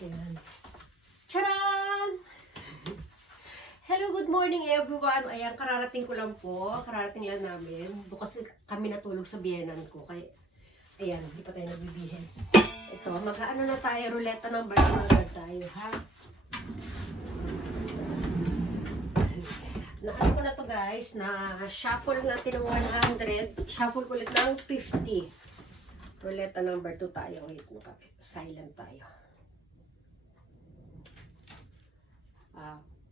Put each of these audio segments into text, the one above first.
Ayan. Charan! Hello, good morning everyone. Ayan, kararating ko lang po. Kararating lang namin. Doon kasi kami natulog sa biyenan ko. Kaya, ayan, hindi pa tayo nagbibihes. Ito, mag-ano na tayo, ruleta ng bar agad tayo, ha? Na-ano ko na to guys, na shuffle natin ng 100. Shuffle ko ulit ng 50. Ruleta number 2 tayo. Wait, silent tayo.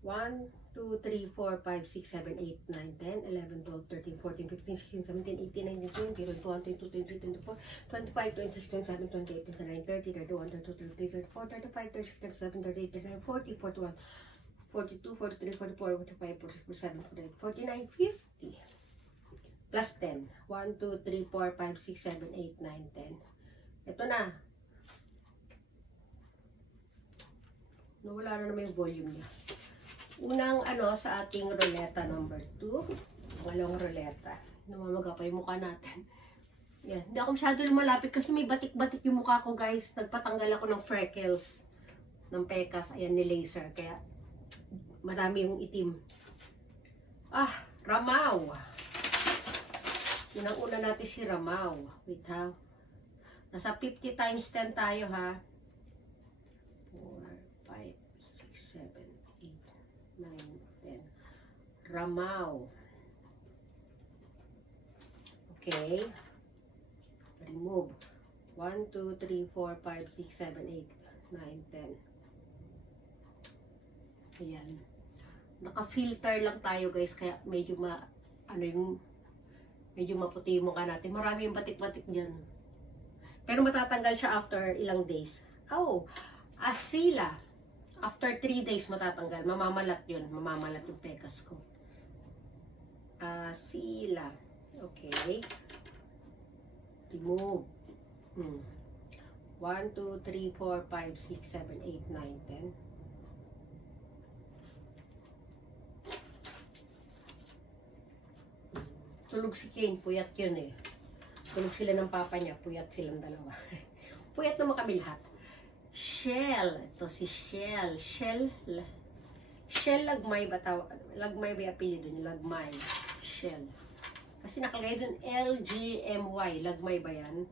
1, 2, 3, 4, 5, 6, 7, 8, 9, 10, 11, 12, 13, 14, 15, 16, 17, 18, 19, 20, 21, 22, 23, 24, 25, 26, 27, 28, 29, 30, 31, 32, 33, 34, 35, 36, 37, 38, 39, 40, 41, 42, 43, 44, 45, 46, 47, 48, 49, 50. Plus 10. 1, 2, 3, 4, 5, 6, 7, 8, 9, 10. Ito na. Nawala na naman yung volume niya. Unang ano sa ating ruleta number 2. Pangalawang ruleta. Namamaga pa yung mukha natin. Yan. Hindi ako masyado lumalapit kasi may batik-batik yung mukha ko guys. Nagpatanggal ako ng freckles. Ng pekas. Ayan, ni laser. Kaya madami yung itim. Ramaw. Yun ang una natin si Ramaw. Wait ha. Nasa 50 times 10 tayo ha. 4, 5, 6, 7, 8, 9, 10. Ramaw. Okay. Remove. 1, 2, 3, 4, 5, 6, 7, 8, 9, 10. Ayan. Naka-filter lang tayo guys. Kaya medyo medyo maputi yung mukha natin. Marami yung batik-batik dyan. Pero matatanggal siya after ilang days. Asila. After 3 days matatanggal. Mamamalat yun. Mamamalat yung pekas ko. Asila. Okay. Remove. 1, 2, 3, 4, 5, 6, 7, 8, 9, 10. Tulog si Kane, puyat yun eh. Tulog sila ng papa niya, puyat silang dalawa. Puyat naman kami lahat. Shell, ito si Shell. Shell Lagmay ba tawag? Lagmay ba yung apelido niya? Lagmay. Shell. Kasi nakalagay dun LGMY. Lagmay ba yan?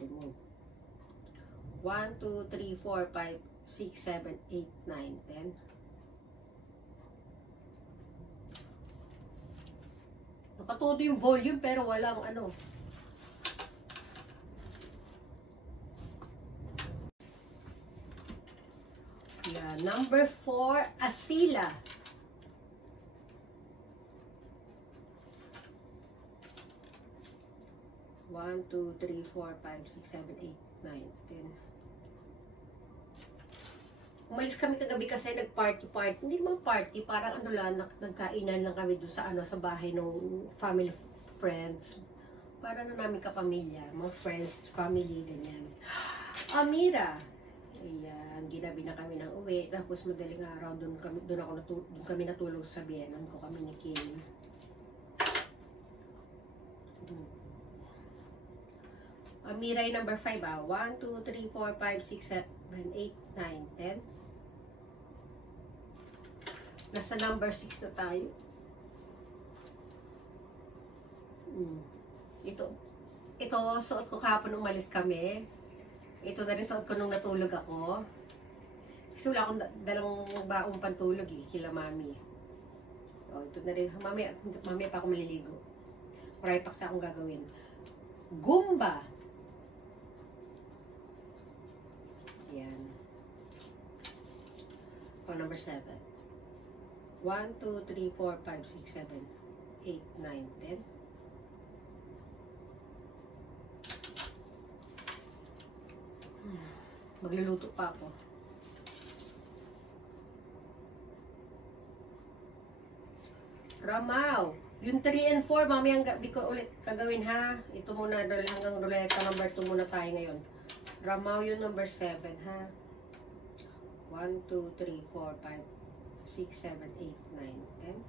Remove. 1, 2, 3, 4, 5, 6, 7, 8, 9, 10. Nakatudo yung volume pero walang ano. Yeah, number 4, Asila. One, 2, 3, 4, 5, 6, 7, 8, 9, 10. Umalis kami kagabi kasi nag-party. Hindi naman party, parang ano lang, nagkainan lang kami doon sa sa bahay ng family friends. Para na namin kapamilya, mga friends, family, ganyan. Amira. Ayan, ginabi na kami ng uwi. Tapos madaling araw, doon kami natulog sa biyenan ko kami ni Kim. Amiray number 5 1, 2, 3, 4, 5, 6, 7, 8, 9, 10. Nasa number 6 na tayo. Ito, suot ko kahapon nung umalis kami. Ito na rin suot ko nung natulog ako. Kasi wala akong dalawang baong pantulog kila mami. Ito na rin. Mamaya pa ako maliligo. Marami pa kasi akong gagawin. Gumba. Yan. Number 7. 1, 2, 3, 4, 5, 6, 7, 8, 9, 10. Magluluto pa ako. Ramaw. Yung 3 and 4, mamayang gabi ko ulit kagawin ha. Ito muna, hanggang ruleta number 2 muna tayo ngayon. Ramaw yung number 7 ha. 1, 2, 3, 4, 5, 6, 7, 8, 9, 10.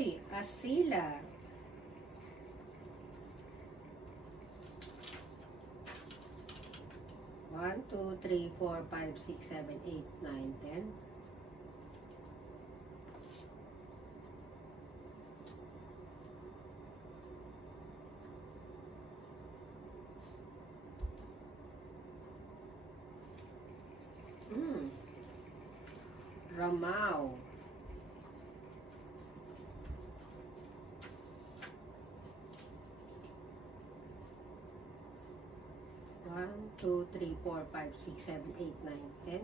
Uy, Asila. One, two, three, four, five, six, seven, eight, nine, 10. Ramao. One, two, three, four, five, six, seven, eight, nine, 10.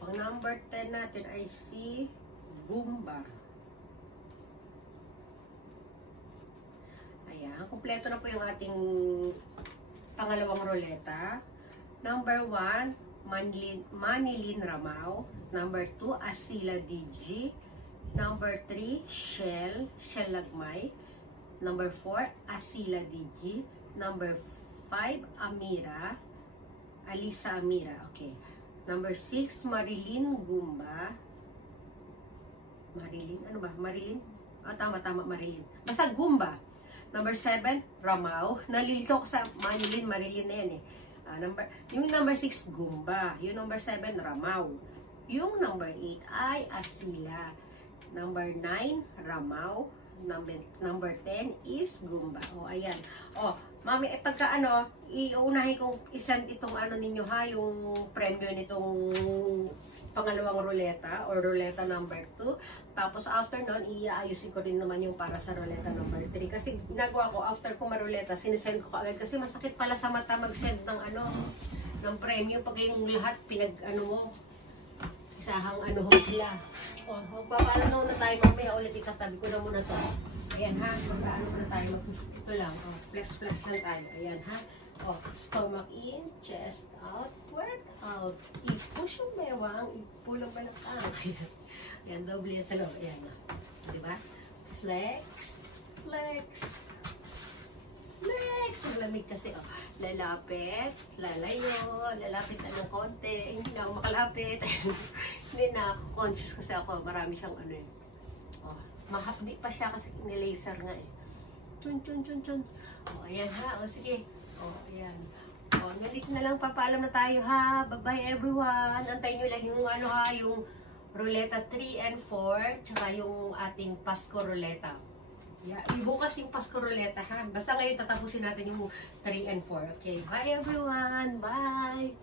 Pang number 10 natin ay si Gumba. Ayan, kumpleto na po yung ating pangalawang ruleta. Number 1, Manilin Ramao. Number 2, Asila DG. Number 3, Shell Lagmay. Number 4, Asila DG. Number 5, Alisa Amira. Okay. Number 6, Marilyn Gumba. Marilyn? Ano ba? Marilyn? Tama, Marilyn. Basta Gumba. Number 7, Ramao. Nalilito ko sa Marilyn na yan eh. Yung number 6, Gumba. Yung number 7, Ramao. Yung number 8 ay Asila. Number 9, Ramao. Number 10 is Gumba. O, ayan. O, mami, pagka iunahin kong isend itong ninyo ha, yung premyo nitong pangalawang ruleta or ruleta number 2. Ng after nun, iaayusin ko rin naman yung para sa ruleta number 3. Kasi ginagawa ko, after ko maruleta, sinesend ko agad. Kasi masakit pala sa mata mag-send ng premyo pag yung lahat isahang sila. O, magpapaalam na tayo mamaya ulit, itatabi ko na muna to. Ayan ha, magkaano muna tayo. Ito lang, flex lang tayo. Ayan ha. Stomach in, chest out, work out. I-push yung bewang, ipulang balakang. Ayan. Ayan, doble yan sa loob. Ayan na. Diba? Flex. Ang lamig kasi, lalapit, lalayo, lalapit na ng konti. Hindi na ako makalapit. Hindi na ako conscious kasi ako. Marami siyang mahapdi pa siya kasi nilaser nga eh. Chun. Ayan ha. Sige. Ayan. Nalit na lang, papaalam na tayo ha. Bye-bye everyone. Antayin nyo lang yung yung ruleta 3 and 4, tsaka yung ating Pasko ruleta. Yeah, ibukas yung Pasko ruleta ha. Basta ngayon tatapusin natin yung 3 and 4. Okay, bye everyone. Bye.